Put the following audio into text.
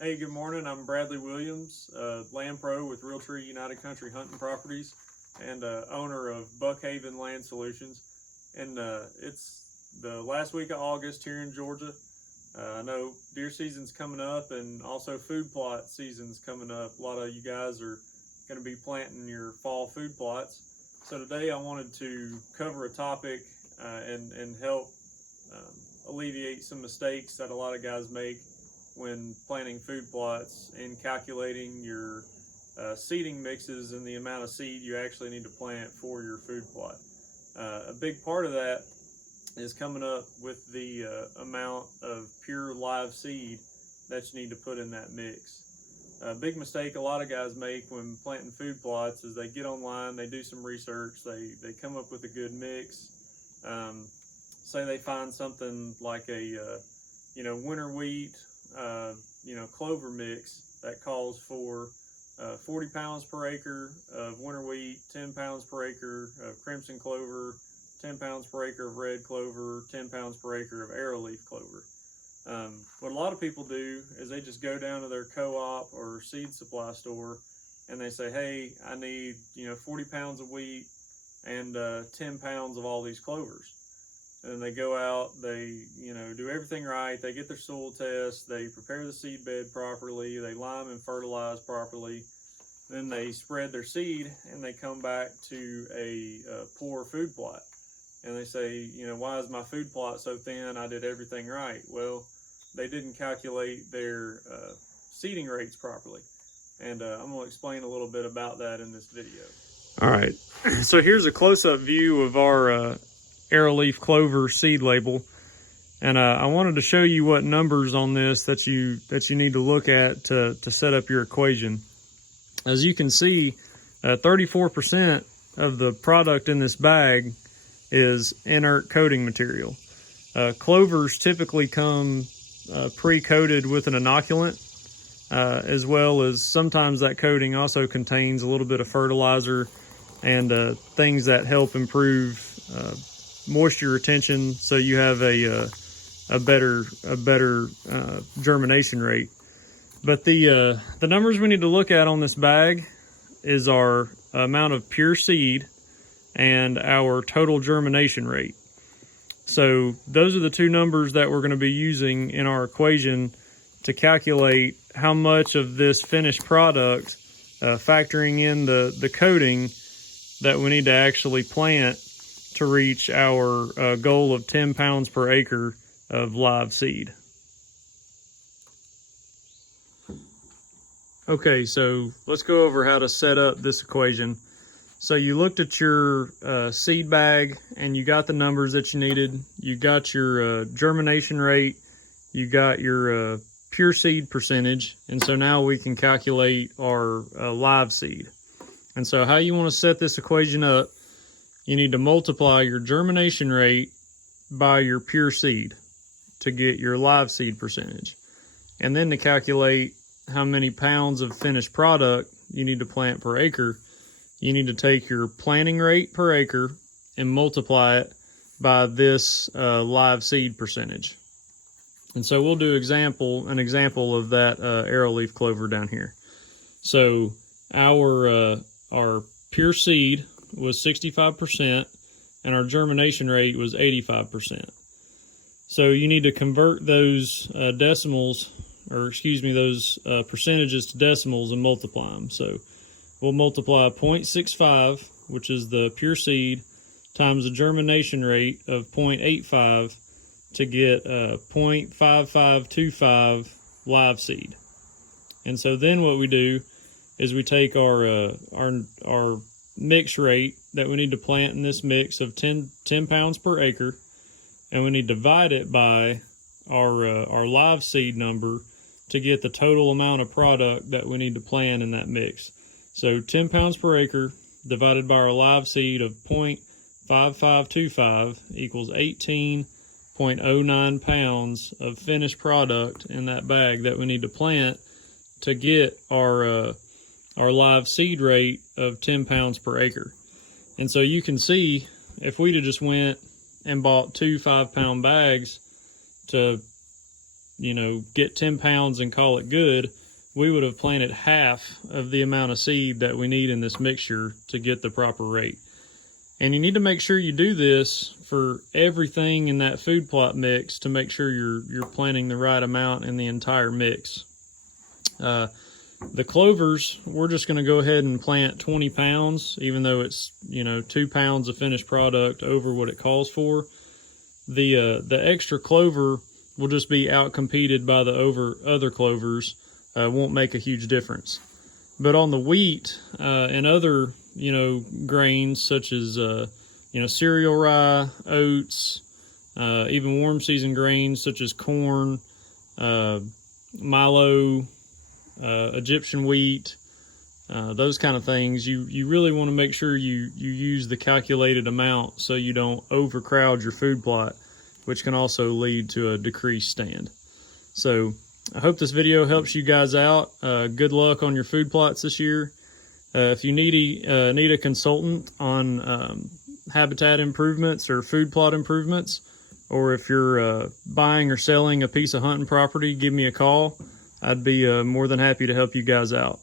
Hey, good morning. I'm Bradley Williams, Land Pro with Realtree United Country Hunting Properties and owner of Buckhaven Land Solutions. And it's the last week of August here in Georgia. I know deer season's coming up and also food plot season's coming up. A lot of you guys are going to be planting your fall food plots. So today I wanted to cover a topic and help alleviate some mistakes that a lot of guys make when planting food plots and calculating your seeding mixes and the amount of seed you actually need to plant for your food plot. A big part of that is coming up with the amount of pure live seed that you need to put in that mix. A big mistake a lot of guys make when planting food plots is they get online, they do some research, they come up with a good mix. Say they find something like a winter wheat clover mix that calls for 40 pounds per acre of winter wheat, 10 pounds per acre of crimson clover, 10 pounds per acre of red clover, 10 pounds per acre of arrowleaf clover. What a lot of people do is they just go down to their co-op or seed supply store and they say, hey, I need 40 pounds of wheat and 10 pounds of all these clovers. And they go out, they do everything right, they get their soil test, they prepare the seed bed properly, they lime and fertilize properly, then they spread their seed and they come back to a poor food plot. And they say, why is my food plot so thin? I did everything right. Well, they didn't calculate their seeding rates properly. And I'm going to explain a little bit about that in this video. All right, so here's a close-up view of our arrowleaf clover seed label, and I wanted to show you what numbers on this that you need to look at to set up your equation. As you can see, 34% of the product in this bag is inert coating material. Clovers typically come pre-coated with an inoculant, as well as sometimes that coating also contains a little bit of fertilizer and things that help improve moisture retention, so you have a better germination rate. But the numbers we need to look at on this bag is our amount of pure seed and our total germination rate. So those are the two numbers that we're going to be using in our equation to calculate how much of this finished product, factoring in the coating, that we need to actually plant to reach our goal of 10 pounds per acre of live seed. Okay, so let's go over how to set up this equation. So you looked at your seed bag and you got the numbers that you needed. You got your germination rate, you got your pure seed percentage, and so now we can calculate our live seed. And so how you want to set this equation up, you need to multiply your germination rate by your pure seed to get your live seed percentage. And then to calculate how many pounds of finished product you need to plant per acre, you need to take your planting rate per acre and multiply it by this live seed percentage. And so we'll do an example of that arrowleaf clover down here. So our pure seed was 65% and our germination rate was 85%. So you need to convert those those percentages to decimals and multiply them. So we'll multiply 0.65, which is the pure seed, times the germination rate of 0.85 to get 0.5525 live seed. And so then what we do is we take our mix rate that we need to plant in this mix of 10 pounds per acre, and we need to divide it by our live seed number to get the total amount of product that we need to plant in that mix. So 10 pounds per acre divided by our live seed of 0.5525 equals 18.09 pounds of finished product in that bag that we need to plant to get our live seed rate of 10 pounds per acre. And so you can see, if we'd have just went and bought two 5-pound bags to get 10 pounds and call it good, we would have planted half of the amount of seed that we need in this mixture to get the proper rate. And you need to make sure you do this for everything in that food plot mix to make sure you're planting the right amount in the entire mix. The clovers, we're just going to go ahead and plant 20 pounds, even though it's 2 pounds of finished product over what it calls for. The extra clover will just be outcompeted by the other clovers. Won't make a huge difference. But on the wheat and other grains such as cereal rye, oats, even warm season grains such as corn, milo, Egyptian wheat, those kind of things, you really want to make sure you use the calculated amount so you don't overcrowd your food plot, which can also lead to a decreased stand. So I hope this video helps you guys out. Good luck on your food plots this year. If you need a consultant on habitat improvements or food plot improvements, or if you're buying or selling a piece of hunting property, give me a call. I'd be more than happy to help you guys out.